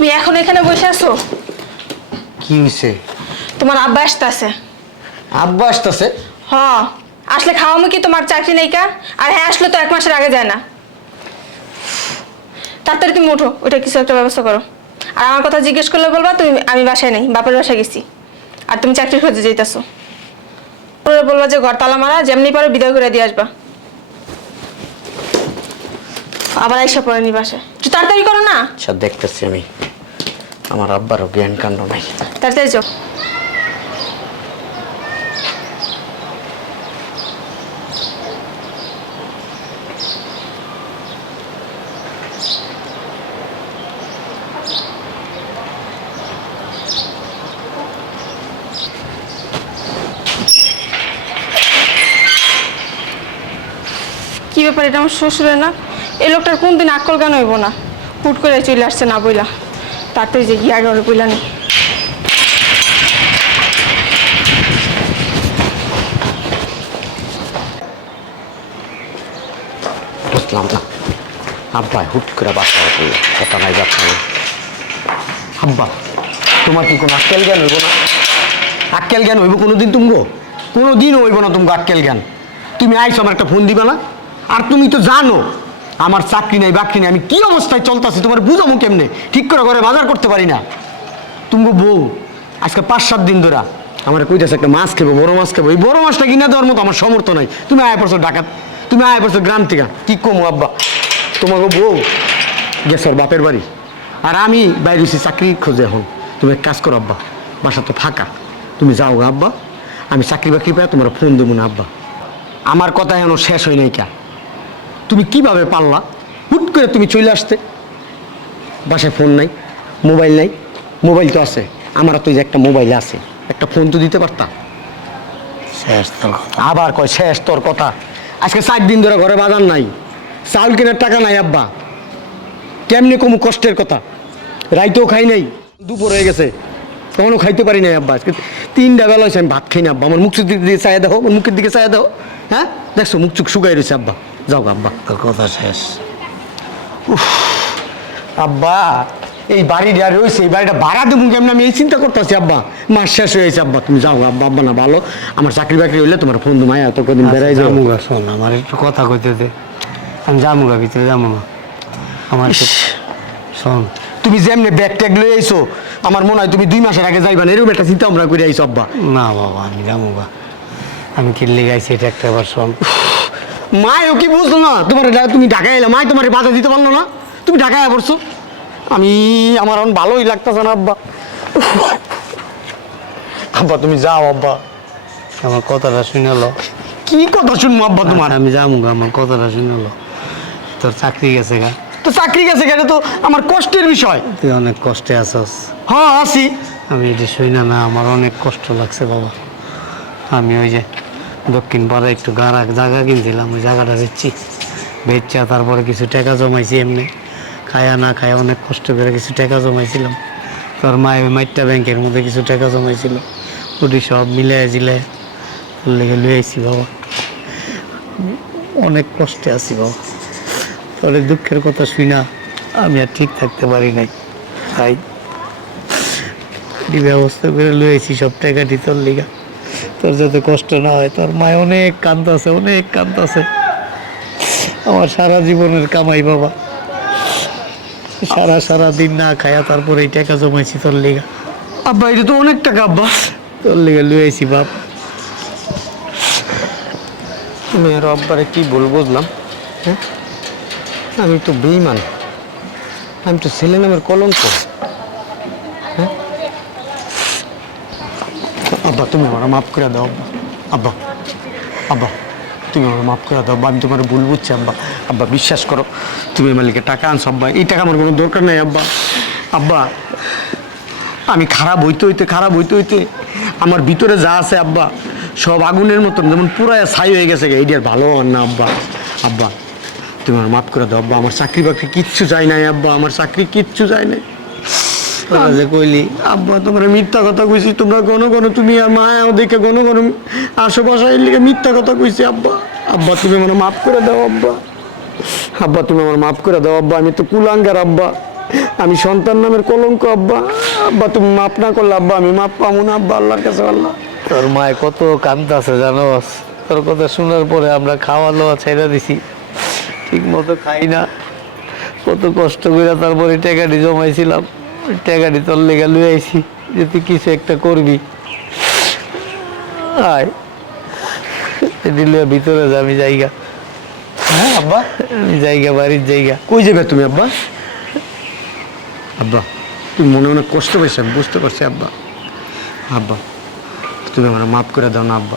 তুমি এখন এখানে বসে আছো? কি হয়েছে তোমার আব্বা আসতেছে। আব্বা আসতেছে? হ। আসলে খাওয়ামো কি? তোমার চাকরি নেই কা আর হ্যাঁ আসলে তো এক মাসের আগে যায় না। তাড়াতাড়ি তুমি উঠো ওইটা কিছু একটা ব্যবস্থা করো। আর আমার কথা জিজ্ঞেস করলে বলবা তুমি আমি বাসায় নেই বাপের বাসায় গেছি। আর তুমি চাকরি খুঁজে যেতেছো পরে বলবা যে ঘর তালা মারা যেমনি পারো বিদায় করে দিয়ে আসবা। আবার আইসা পড়ে নি বাসায়। একটু তাড়াতাড়ি করো না। আচ্ছা দেখতেছি আমি। আমার আব্বারও জ্ঞান কাণ্ড নাই। তাড়াতাড়ি যাও। কি ব্যাপার এটা? আমার শ্বশুরের না? এই লোকটার কোনদিন আকল কেন হইব না? হুট করে চলে আসছে না বইলা। তাড়াতাড়ি যে গিয়ে আগে ওরে বইলা নি। বুঝলাম না। আব্বা হুট করে কথা নাই যাচ্ছে না। আব্বা, তোমার কি কোনো আক্কেল জ্ঞান হইব না? আক্কেল জ্ঞান হইব কোনোদিন তুমগো? কোনো দিন হইব না তুমি আক্কেল জ্ঞান। তুমি আইসো, আমার একটা ফোন দিবা না? আর তুমি তো জানো আমার চাকরি নাই, বাকরি নাই, আমি কি অবস্থায় চলতেছি, তোমার বুঝামো কেমনে? ঠিক করে ঘরে বাজার করতে পারি না। তুমি বউ, আজকে পাঁচ সাত দিন ধরা আমার কইতেছে একটা মাছ খেবো, বড় মাছ খেবো। এই বড় মাছটা কিনে দেওয়ার মতো আমার সমর্থ নাই। তুমি আয় পড়ছো ডাকাত তুমি আয় পড়ছো গ্রাম থেকে। কি কমো আব্বা? তোমাকে বউ, গেছ ওর বাপের বাড়ি। আর আমি বাইরে চাকরি খোঁজে এখন। তুমি এক কাজ করো আব্বা, বাসা তো ফাঁকা। তুমি যাও আব্বা, আমি চাকরি বাকরি পাই তোমার ফোন দেবো না আব্বা। আমার কথা এখনও শেষ হয় নাই কা। তুমি কীভাবে পারলা? হুট করে তুমি চলে আসতে। বাসায় ফোন নাই মোবাইল নাই। মোবাইল তো আছে আমার তো এই যে একটা মোবাইল আছে। একটা ফোন তো দিতে পারতা? শেষ তোর আবার কয় শেষ তোর কথা। আজকে সাত দিন ধরে ঘরে বাজার নাই। চাউল কেনার টাকা নাই আব্বা। কেমনি কমু কষ্টের কথা? রাইতেও খাই নাই। দুপুর হয়ে গেছে। তখনও খাইতে পারি নাই আব্বা। আজকে তিনটা বেলা হয়েছে আমি ভাত খাই না আব্বা। আমার মুখ চুখ দিকে চাই দেখো আমার মুখের দিকে চাই দেখো হ্যাঁ? দেখছ মুখ চুখ শুকাই রয়েছে আব্বা। যাও গা আব্বা। তোর কথা শেষ। আব্বা এই বাড়িটা রয়েছে এই বাড়িটা ভাড়া দেবো কেমন? আমি এই চিন্তা করতেছি আব্বা। মাস শেষ হয়েছে আব্বা। তুমি যাও আব্বা আব্বা না ভালো। আমার চাকরি বাকরি হইলে তোমার ফোন তোমায় এত কদিন বেড়াই যাব। জামুগা শোন আমার একটু কথা কইতে দে আমি জামুগা ভিতরে যাব না আমার শোন। তুমি যেমনি ব্যাগ ট্যাগ লয়ে আইছো আমার মনে হয় তুমি দুই মাসের আগে যাইবা না এরকম একটা চিন্তা আমরা করে আইছো আব্বা। না বাবা আমি জামুগা আমি কিনলে গাইছি এটা একটা বার শোন। মায়ও কি বুঝলো না? তোমার তুমি ঢাকায় এলে মাই তোমার বাধা দিতে পারল না? তুমি ঢাকায় পড়ছো? আমি আমার এখন ভালোই লাগতেছে না আব্বা। আব্বা তুমি যাও আব্বা। আমার কথাটা শুনেলো কি কথা শুনব আব্বা তোমার? আমি জামুগা আমার কথাটা শুনেলো তোর চাকরি গেছে গা? তো চাকরি গেছে কেন তো আমার কষ্টের বিষয়। তুই অনেক কষ্টে আছস। হ্যাঁ আছি। আমি এটা শুই না না আমার অনেক কষ্ট লাগছে বাবা। আমি ওই যে দক্ষিণ পাড়ে একটু গাড়া জায়গা কিনছিলাম, ওই জায়গাটা দিচ্ছি। বেচা, তারপরে কিছু টাকা জমাইছি এমনি। খায়া না খায়া অনেক কষ্ট করে কিছু টাকা জমাইছিলাম। তোর মায়ের মাইটটা ব্যাংকের মধ্যে কিছু টাকা জমাইছিল। ওটি সব মিলাই জিলাই লেগে লুয়ে আইছি বাবা। অনেক কষ্টে আছি বাবা। এই দুঃখের কথা শুই না আমি আর ঠিক থাকতে পারি নাই। তাই ব্যবস্থা করে লুয়েছি সব টাকাটি তোর লিগা। তোর যাতে কষ্ট না হয় তোর মায় অনেক কান্ত আছে অনেক কান্ত আছে আমার সারা জীবনের কামাই বাবা। সারা সারা দিন না খায়া তারপরে এই টাকা জমাইছি তোর লিগা। আব্বা এটা তো অনেক টাকা আব্বা। তোর লিগা লুয়েছি বাপ। মেয়ের আব্বারে কি বল বুঝলাম? হ্যাঁ? আমি তো বেইমান আমি তো ছেলে নামের কলঙ্ক। হ্যাঁ? আব্বা, তুমি আমার মাফ করে দাও, আব্বা। আব্বা তুমি আমার মাফ করে দাও আমি তোমার ভুল বুঝছি, আব্বা। আব্বা, বিশ্বাস করো, তুমি মালিকের টাকা আনছো, আব্বা। এই টাকা আমার কোনো দরকার নেই, আব্বা। আব্বা, আমি খারাপ হইতে হইতে, খারাপ হইতে হইতে আমার ভিতরে যা আছে, আব্বা, সব আগুনের মতন, যেমন পুরাই ছাই হয়ে গেছে, এইটি আর ভালো আমার না, আব্বা। আব্বা, তুমি আমার মাফ করে দাও, আব্বা। আমার চাকরি বাকরি কিচ্ছু চাই নাই, আব্বা। আমার চাকরি কিচ্ছু চাই নাই। কইলি, আব্বা, তোমরা মিথ্যা কথা কইছি, তোমরা তুমি আর লিগে মিথ্যা কথা কইছি, আব্বা। আব্বা, তুমি মাফ করে আব্বা। আব্বা, তুমি আমার মাফ করে আব্বা, আমি তো কুলাঙ্গার, আব্বা। আমি সন্তান নামের কলঙ্ক, আব্বা। আব্বা, তুমি মাপ না করলে, আব্বা, আমি মাপ পাবো না, আব্বা, আল্লাহর কাছে, আল্লাহ। তোর মায় কত কান্দাছে জানোস? তোর কথা শোনার পরে আমরা খাওয়া দাওয়া ছেড়ে দিছি। ঠিক মতো খাই না। কত কষ্ট করে তারপরে টাকাটি জমাইছিলাম। টাকাটি তোর লেগে লুয়ে আইছি যে তুই কিছু একটা করবি। আয়। দিলে ভিতরে যা আমি জায়গা। হ্যাঁ আব্বা? আমি জায়গা বাড়ির জায়গা। কই যাবে তুমি আব্বা? আব্বা তুমি মনে মনে কষ্ট আমি বুঝতে পারছি আব্বা। আব্বা তুমি আমার মাফ করে দাও না আব্বা।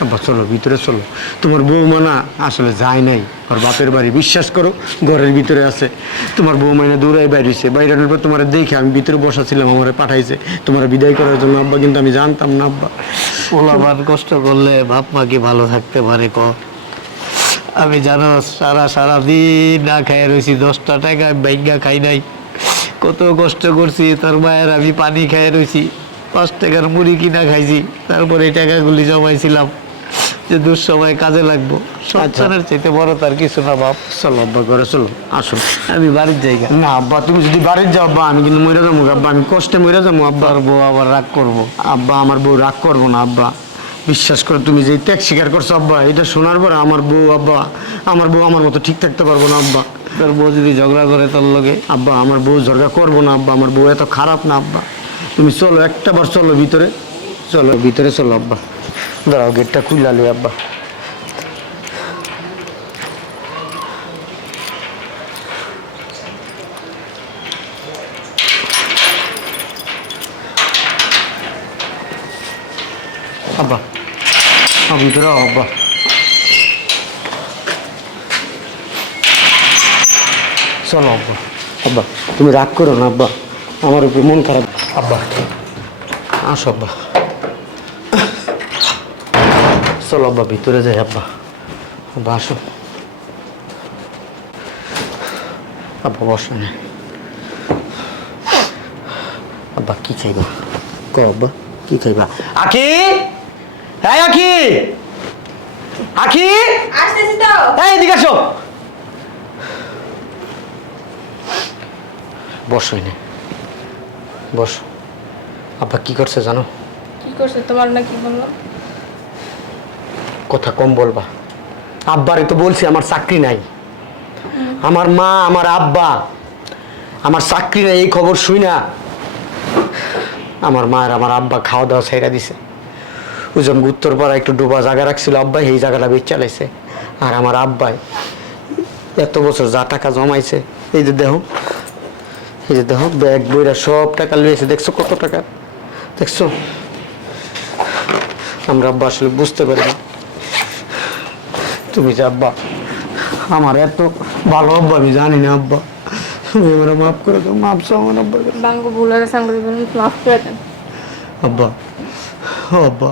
আব্বা চলো ভিতরে চলো। তোমার বৌমা না আসলে যায় নাই। ওর বাপের বাড়ি, বিশ্বাস করো, ঘরের ভিতরে আছে। তোমার বৌমা মাইনে দৌড়াই বাইরেছে বাইরের পর তোমার দেখে আমি ভিতরে বসা ছিলাম আমার পাঠাইছে। তোমার বিদায় করার জন্য, আব্বা কিন্তু আমি জানতাম না, আব্বা। ওলাবার কষ্ট করলে বাপ মা কি ভালো থাকতে পারে, ক? আমি জানো, সারা সারা দিন না খাই রয়েছি দশটা টাকা ব্যাঙ্গা খাই নাই। কত কষ্ট করছি, তোর মায়ের আমি পানি খাই রয়েছি পাঁচ টাকার মুড়ি কিনা খাইছি, তারপরে এই টাকাগুলি জমাইছিলাম। যে দুঃসময় কাজে লাগবো। সন্তানের চাইতে বড় তার কিছু না বাপ। চলো আব্বা ঘরে চলো আসো। আমি বাড়ির জায়গা। না আব্বা তুমি যদি বাড়ির যাও আব্বা আমি কিন্তু মরে যাব আব্বা আমি কষ্টে মরে যাব আব্বা। আর বউ আবার রাগ করব। আব্বা আমার বউ রাগ করব না আব্বা। বিশ্বাস করে তুমি যে ত্যাগ স্বীকার করছ আব্বা এটা শোনার পর আমার বউ আব্বা আমার বউ আমার মতো ঠিক থাকতে পারব না আব্বা। তোর বউ যদি ঝগড়া করে তোর লগে? আব্বা আমার বউ ঝগড়া করব না আব্বা আমার বউ এত খারাপ না আব্বা। তুমি চলো একটা বার চলো ভিতরে। চলো ভিতরে চলো আব্বা। দাঁড়াও গেটটা খুললালি আব্বা। আব্বা আ, ভিতরে আব্বা। চলো আব্বা। আব্বা তুমি রাগ করো না আব্বা আমার উপর মন খারাপ। আব্বা আসো আব্বা। চলো আব্বা ভিতরে যাই আব্বা। আব্বা আসো। আব্বা বসো না আব্বা কি খাইবা? ক আব্বা কি খাইবা? আখি! হ্যাঁ আখি! আখি! আসতেছি তো। এই এদিকে আসো। বসো এনে বস। আব্বা কি করছে জানো? কি করছে? তোমার না কি বলল কথা কম বলবা। আব্বারে তো বলছি, আমার চাকরি নাই। আমার মা, আমার আব্বা, আমার চাকরি নাই, এই খবর শুই না। আমার মা আর আমার আব্বা খাওয়া দাওয়া ছেড়ে দিছে। ওজন উত্তরপাড়া একটু ডোবা জায়গা রাখছিল আব্বা এই জায়গাটা বেচ চালাইছে। আর আমার আব্বাই এত বছর যা টাকা জমাইছে, এই যে দেখো, এই যে দেখো, ব্যাগ বইরা সব টাকা লইয়েছে দেখছ কত টাকা? দেখছ? আমরা আব্বা আসলে বুঝতে পারি না। তুমি যে আব্বা আমার এত ভালো আব্বা আমি জানি না আব্বা। তুমি আমার মাফ করে দাও মাফ চাও আমার আব্বা বাঙ্গ ভুল গেছে আমাকে বলুন মাফ করে দেন। আব্বা আব্বা।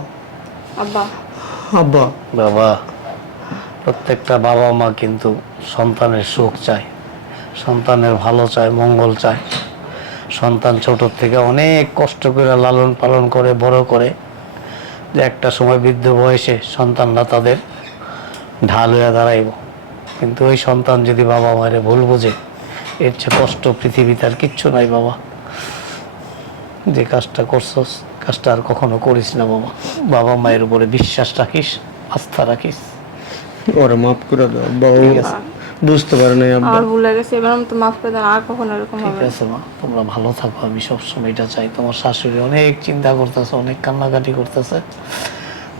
আব্বা। আব্বা। বাবা প্রত্যেকটা বাবা মা কিন্তু সন্তানের সুখ চায় সন্তানের ভালো চায় মঙ্গল চায়। সন্তান ছোট থেকে অনেক কষ্ট করে লালন পালন করে বড় করে। যে একটা সময় বৃদ্ধ বয়সে সন্তানরা তাদের ঢাল হয়ে দাঁড়াইব। কিন্তু ওই সন্তান যদি বাবা মায়ের ভুল বোঝে এর চেয়ে কষ্ট পৃথিবীতে আর কিচ্ছু নাই বাবা। যে কাজটা করছস কাজটা আর কখনো করিস না বাবা। বাবা মায়ের উপরে বিশ্বাস রাখিস আস্থা রাখিস। ওরা মাফ করে দাও ঠিক আছে। বুঝতে পারে না আমার ভুল গেছে এবার আমি তো মাফ করে দেন আর কখনো এরকম ঠিক হবে না। আছে মা তোমরা ভালো থাকো আমি সবসময় এটা চাই। তোমার শাশুড়ি অনেক চিন্তা করতেছে অনেক কান্নাকাটি করতেছে।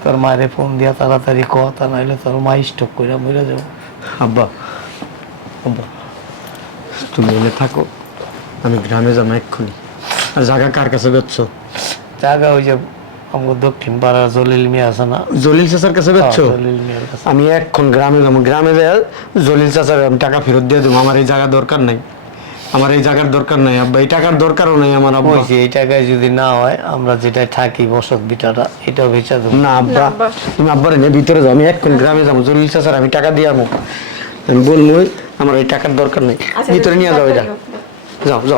তোর মায়ের ফোন দিয়া তাড়াতাড়ি ক তা নাইলে তোর মা স্টক করে মরে যাব। আব্বা আব্বা তুমি এনে থাকো। আমি গ্রামে যাব এক্ষুনি। আর জায়গা কার কাছে বেচছো? জায়গা ওই যে আমার দক্ষিণ পাড়ার জলিল মিয়া আছে না? জলিল চাচার কাছে বেচছো? হ্যাঁ, আমি এক্ষণ গ্রামে যাব। গ্রামে যাই জলিল চাচার আমি টাকা ফেরত দিয়ে দেবো। আমার এই জায়গা দরকার নাই। আমার এই জায়গার দরকার নাই আব্বা। এই টাকার দরকারও নাই আমার আব্বা। বলছি এই টাকায় যদি না হয় আমরা যেটায় থাকি বসত বিটাটা এটাও বেচা দেবো না আব্বা। না, তুমি আব্বার নিয়ে ভিতরে যাও আমি এক্ষুনি গ্রামে যাব। জলিল স্যার আমি টাকা দিয়ে আমো। আমি বলব আমার এই টাকার দরকার নেই। আচ্ছা, ভিতরে নিয়ে যাও এটা। যাও যাও।